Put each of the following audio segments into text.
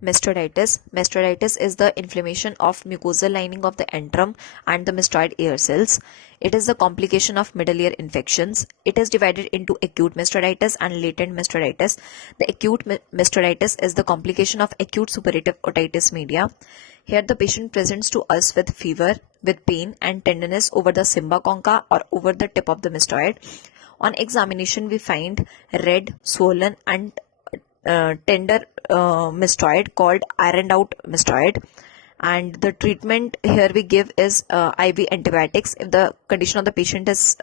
Mastoiditis. Mastoiditis is the inflammation of mucosal lining of the antrum and the mastoid ear cells. It is the complication of middle ear infections. It is divided into acute mastoiditis and latent mastoiditis. The acute mastoiditis is the complication of acute suppurative otitis media. Here the patient presents to us with fever, with pain and tenderness over the cymba concha or over the tip of the mastoid. On examination, we find red, swollen and tender mastoid called ironed out mastoid, and the treatment here we give is IV antibiotics. If the condition of the patient is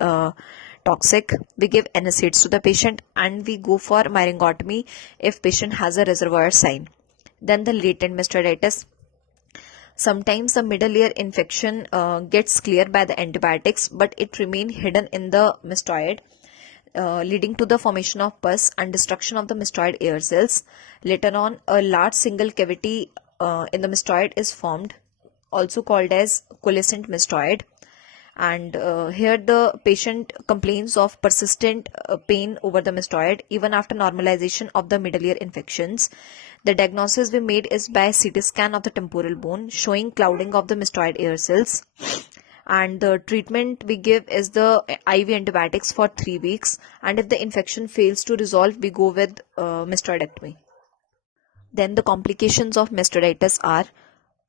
toxic, we give NSAIDs to the patient, and we go for myringotomy if patient has a reservoir sign. Then the latent mastoiditis. Sometimes the middle ear infection gets cleared by the antibiotics, but it remains hidden in the mastoid, leading to the formation of pus and destruction of the mastoid ear cells. Later on, a large single cavity in the mastoid is formed, also called as coalescent mastoid. And here the patient complains of persistent pain over the mastoid even after normalization of the middle ear infections. The diagnosis we made is by CT scan of the temporal bone showing clouding of the mastoid ear cells. And the treatment we give is the IV antibiotics for 3 weeks, and if the infection fails to resolve, we go with mastoidectomy. Then the complications of mastoiditis are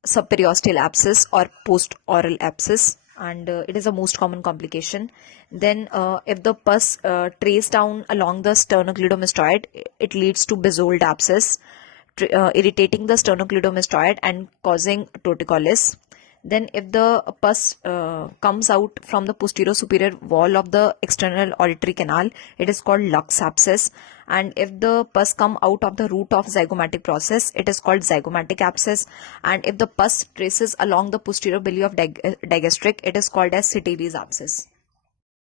subperiosteal abscess or post-oral abscess, and it is the most common complication. Then if the pus traces down along the sternocleidomastoid, it leads to bezold abscess, irritating the sternocleidomastoid and causing torticollis. Then if the pus comes out from the posterior superior wall of the external auditory canal, it is called lux abscess. And if the pus come out of the root of zygomatic process, it is called zygomatic abscess. And if the pus traces along the posterior belly of digastric, it is called as Siteli's abscess.